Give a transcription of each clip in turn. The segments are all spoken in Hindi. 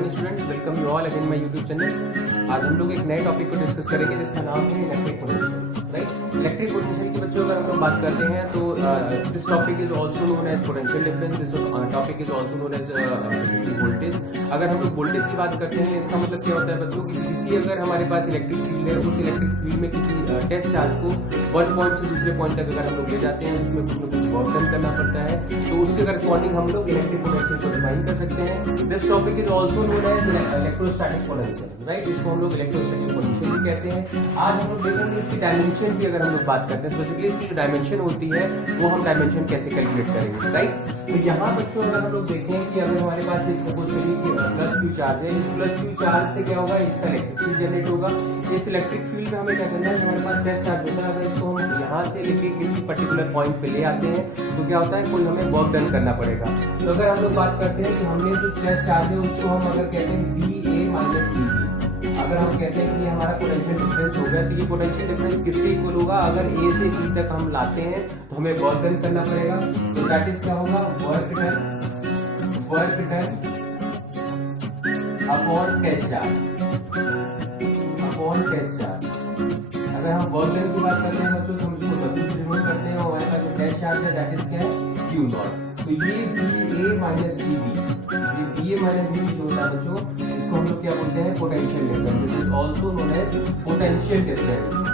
Morning students, welcome you all again my YouTube channel. आज हम लोग एक नए टॉपिक को डिस्कस करेंगे जिसका नाम है electric potential. Right, electric potential की बच्चों अगर हम लोग बात करते हैं तो this topic is also known as potential difference. This topic is also known as voltage. अगर हम लोग वोल्टेज की बात करते हैं इसका मतलब क्या होता है बच्चों कि किसी अगर हमारे पास इलेक्ट्रिक फील्ड है, उस इलेक्ट्रिक फील्ड में किसी टेस्ट चार्ज को वन पॉइंट से दूसरे पॉइंट तक अगर हम लोग ले जाते हैं उसमें कुछ ना कुछ वर्क डन करना पड़ता है, तो उसके करस्पॉन्डिंग हम लोग इलेक्ट्रिक पोटेंशियल को डिफाइन कर सकते हैं। This topic is also known as electrostatic potential. Right, इसको हम लोग इलेक्ट्रोस्टैटिक पोटेंशियल भी कहते हैं। आज हम लोग देखेंगे इसकी डायमेंशन की अगर हम लोग बात करते हैं तो बेसिकली इसकी जो डायमेंशन होती है वो हम डायमेंशन कैसे कैलकुलेट करेंगे। राइट, तो यहाँ बच्चों अगर हम लोग देखें कि अगर हमारे पास एक सपोज करिए कि प्लस क्यू चार्ज है, इस प्लस क्यू चार्ज से क्या होगा, इसका इलेक्ट्रिक फील्ड जनरेट होगा। इस इलेक्ट्रिक फील्ड में हमें क्या करना है, हमारे पास टेस्ट चार्ज होता है, अगर इसको हम यहाँ से लेके किसी पर्टिकुलर पॉइंट पे ले आते हैं तो क्या होता है, कुल हमें वर्क डन करना पड़ेगा। तो अगर हम लोग बात करते हैं कि हमने जो टेस्ट चार्ज है उसको हम अगर कहते हैं VA माइनस VB, अगर हम कहते हैं कि हमारा पोटेंशियल डिफरेंस हो गया, तो ये पोटेंशियल डिफरेंस किसके इक्वल होगा, अगर A से B तक हम लाते हैं तो हमें वर्क डन करना पड़ेगा। तो दैट इज क्या होगा, work done upon test charge, अगर हम वर्क डन की बात करते हैं बच्चों तो हम इसको W से डिनोट करते हैं और हमारे पास जो टेस्ट चार्ज है दैट इज क्या है, Q नॉट। तो ये VA माइनस VB, ये VA माइनस VB जो होता है बच्चों इसको हम लोग क्या बोलते हैं, potential difference. This is also known as potential difference.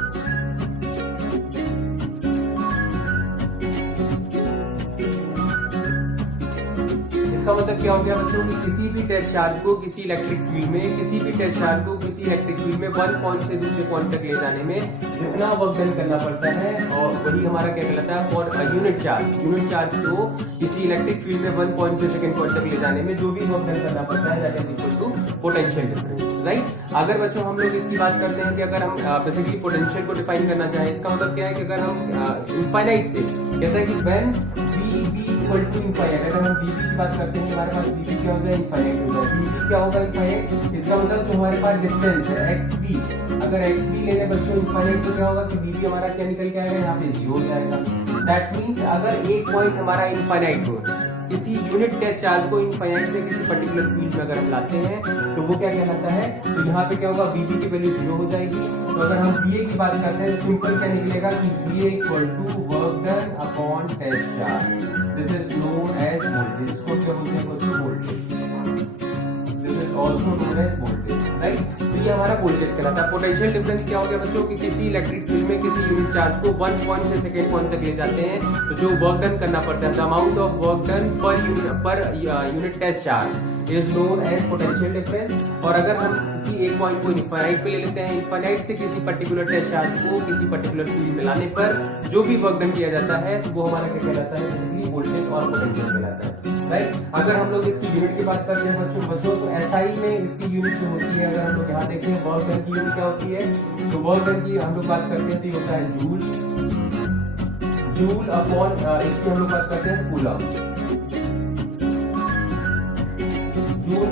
इसका मतलब क्या हो गया बच्चों कि किसी भी टेस्ट चार्ज को किसी इलेक्ट्रिक फील्ड में, किसी भी टेस्ट चार्ज को किसी इलेक्ट्रिक फील्ड में वन पॉइंट से दूसरे पॉइंट तक ले जाने में जितना वर्क डन करना पड़ता है और वही हमारा क्या कहलाता है, फॉर यूनिट चार्ज को किसी इलेक्ट्रिक फील्ड में वन पॉइंट से सेकंड पॉइंट तक ले जाने में जो भी वर्क डन करना पड़ता है that is equal to potential difference. Right, अगर बच्चों हम लोग इसकी बात करते हैं कि अगर हम बेसिकली पोटेंशियल को डिफाइन करना चाहें, इसका मतलब क्या है कि अगर हम इनफाइनाइट से कहते हैं कि when VB equal to infinite, अगर हम VB की बात करते हैं हमारे पास VB क्या हो जाए, इनफाइनाइट हो जाए। VB क्या होगा, इनफाइनाइट। इसका मतलब जो हमारे पास डिस्टेंस है XB, अगर XB ले रहे बच्चों इनफाइनाइट तो क्या होगा कि VB हमारा क्या निकल के आएगा, यहाँ पे 0 हो जाएगा। दैट मीन्स अगर एक पॉइंट हमारा इनफाइनाइट हो, किसी यूनिट टेस्ट चार्ज को इनफाइनाइट से किसी पर्टिकुलर फील्ड में अगर हम लाते हैं तो वो क्या कहलाता है, तो यहाँ पे क्या होगा, VB की वैल्यू 0 हो जाएगी। तो अगर हम VA की बात करते हैं सिंपल क्या निकलेगा कि VA equal to work done upon test charge. This is known as voltage. इसको क्या बोलते हैं बच्चों, voltage. This is also known as voltage. Right, तो ये हमारा वोल्टेज कहलाता है। पोटेंशियल डिफरेंस क्या हो गया बच्चों कि किसी इलेक्ट्रिक फील्ड में किसी यूनिट चार्ज को वन पॉइंट से सेकंड पॉइंट तक ले जाते हैं तो जो वर्क डन करना पड़ता है, the amount of work done per unit test charge is known as potential difference. और अगर हम किसी एक पॉइंट को इनफाइनाइट पे ले लेते हैं, इनफाइनाइट से किसी पर्टिकुलर टेस्ट चार्ज को किसी पर्टिकुलर फील्ड में लाने पर जो भी वर्क डन किया जाता है तो वो हमारा क्या कहलाता है, बेसिकली वोल्टेज और पोटेंशियल कहलाता है। राइट, अगर हम लोग इसकी यूनिट की बात करते हैं बच्चों तो SI में इसकी यूनिट जो होती है, अगर हम लोग यहाँ देखें वर्क डन की यूनिट क्या होती है, तो वर्क डन की हम लोग बात करते हैं तो ये होता है जूल अपॉन, इसकी हम लोग बात करते हैं कूलम, जूल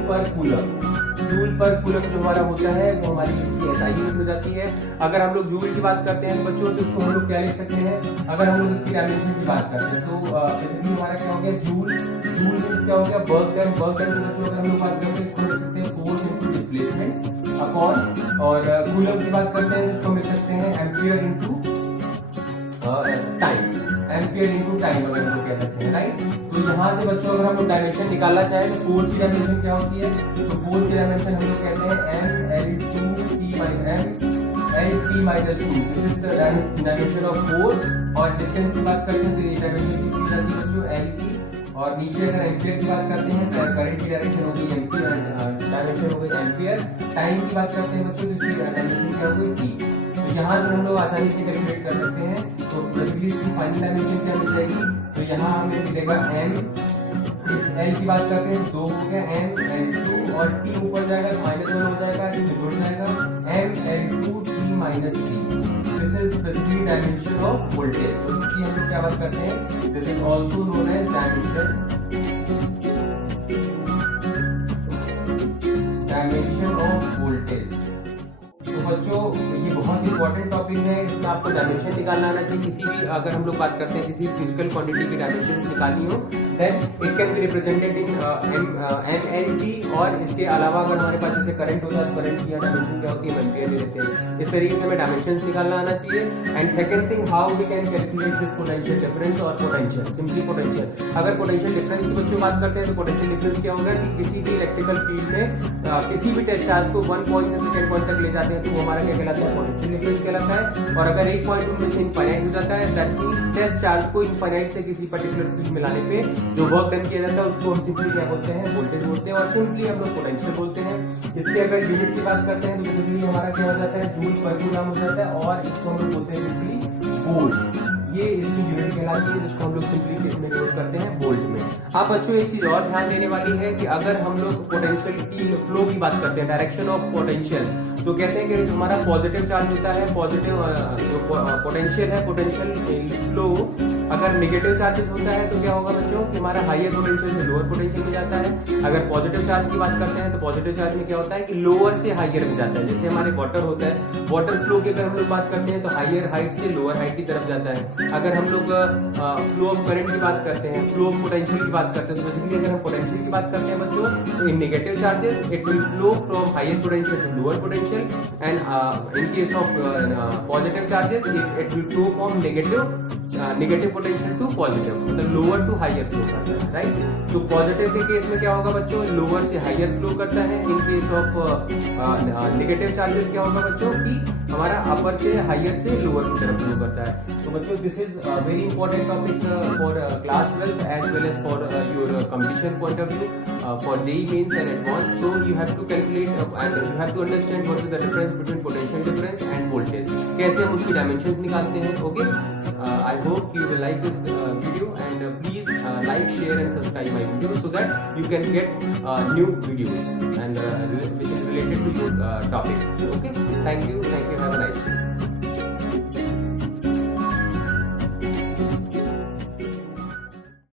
पर कूलम जो हमारा होता है वो हमारी इसकी SI यूनिट हो जाती है। अगर हम लोग जूल की बात करते हैं बच्चों तो इसको हम लोग क्या लिख सकते हैं, अगर हम लोग इसकी डायमेंशन की बात करते हैं तो बेसिकली हमारा क्या हो गया, जूल मींस क्या हो गया, वर्क डन बच्चों अगर हम लोग बात करते हैं इसको लिख सकते हैं फोर्स इनटू डिस्प्लेसमेंट अपॉन, और कूलम की बात करते हैं इसको लिख सकते हैं एम्पियर इनटू टाइम, अगर हम लोग कह सकते हैं। राइट, तो यहाँ से बच्चों अगर हम लोग डायमेंशन निकालना चाहें तो फोर्स की डायमेंशन क्या होती है, तो फोर्स की डायमेंशन हम लोग कहते हैं ML2T minus 2। This is the dimension of force. और डिस्टेंस की बात करते हैं तो ये डायमेंशन किसकी जाती है बच्चों, L की। और नीचे अगर एम्पियर की बात करते हैं तो करंट की डायरेक्शन हो गई एम्पियर, डायमेंशन हो गई एम्पियर। टाइम की बात करते हैं बच्चों तो इसकी डायमेंशन क्या हो गई T। तो यहाँ से हम लोग आसानी से कैलकुलेट कर सकते हैं। तो बेसिकली इसकी फाइनल डायमेंशन क्या मिल जाएगी, तो यहाँ हमें मिलेगा M। L की बात करते हैं 2 हो गया ML2 और T ऊपर जाएगा -1 हो जाएगा, इसमें जुड़ जाएगा ML2T minus 3। This is basically dimension of voltage. तो इसकी हम लोग क्या बात करते हैं, this is also known as dimension of voltage. तो बच्चों ये बहुत इंपॉर्टेंट टॉपिक है, इसमें आपको डायमेंशन निकालना आना चाहिए। किसी भी अगर हम लोग बात करते हैं किसी फिजिकल क्वांटिटी की डायमेंशन निकालनी हो then it can be represented in MLT, और इसके अलावा अगर हमारे पास जैसे करंट होता है, करंट की डायमेंशन क्या होती है, एम्पियर दे देते हैं। इस तरीके से हमें डायमेंशंस निकालना आना चाहिए। And second thing, how we can calculate this potential difference और पोटेंशियल, सिंपली पोटेंशियल। अगर पोटेंशियल डिफरेंस की बच्चों बात करते हैं तो पोटेंशियल डिफरेंस क्या होगा कि किसी भी इलेक्ट्रिकल फील्ड में किसी भी टेस्ट चार्ज को 1 पॉइंट से सेकंड पॉइंट तक ले जाते हैं तो वो हमारा क्या कहलाता है, पोटेंशियल डिफरेंस कहलाता है। और अगर एक पॉइंट उनमें से इनफाइनाइट हो जाता है, दैट मींस टेस्ट चार्ज को इनफाइनाइट से किसी पर्टिकुलर फील्ड में लाने पे जो वर्क डन किया जाता है उसको हम सिंपली क्या बोलते हैं, वोल्टेज बोलते हैं, और सिंपली हम लोग पोटेंशियल बोलते हैं। इसके अगर यूनिट की बात करते हैं तो बेसिकली हमारा क्या हो जाता है, जूल पर कूलम हो जाता है, और इसको हम लोग बोलते हैं सिंपली वोल्ट। ये इसकी यूनिट कहलाती है, जिसको हम लोग सिंपली इसमें यूज करते हैं वोल्ट में। आप बच्चों एक चीज और ध्यान देने वाली है कि अगर हम लोग पोटेंशियल की फ्लो की बात करते हैं, डायरेक्शन ऑफ पोटेंशियल, तो कहते हैं कि हमारा पॉजिटिव चार्ज होता है, पॉजिटिव जो पोटेंशियल है, पोटेंशियल फ्लो अगर नेगेटिव चार्जेस होता है तो क्या होगा बच्चों कि हमारा हायर पोटेंशियल से लोअर पोटेंशियल में जाता है। अगर पॉजिटिव चार्ज की बात करते हैं तो पॉजिटिव चार्ज में क्या होता है कि लोअर से हायर में जाता है। जैसे हमारे वाटर होता है, वाटर फ्लो की अगर हम लोग बात करते हैं तो हायर हाइट से लोअर हाइट की तरफ जाता है। अगर हम लोग फ्लो ऑफ करंट की बात करते हैं, फ्लो ऑफ पोटेंशियल की बात करते हैं, तो बेसिकली अगर हम पोटेंशियल की बात करते हैं बच्चों तो in negative charges it will flow from higher potential to lower potential, and in case of positive charges it will flow from negative potential to positive, मतलब लोअर टू हायर फ्लो करता है, राइट। तो पॉजिटिव के केस में क्या होगा बच्चों, लोअर से हायर फ्लो करता है। इन केस ऑफ नेगेटिव चार्जेस क्या होगा बच्चों कि हमारा अपर से हायर से लोअर की तरफ फ्लो करता है। तो बच्चों this is very important topic for class 12 as well as for your competition point of view, for JEE Mains and Advanced. So you have to calculate and you have to understand what is the difference between potential difference and voltage. कैसे हम उसकी dimensions निकालते हैं, okay? I hope you will like this video, and please like, share and subscribe my video so that you can get new videos and which is related to your topic. Okay? Thank you. Have a nice day.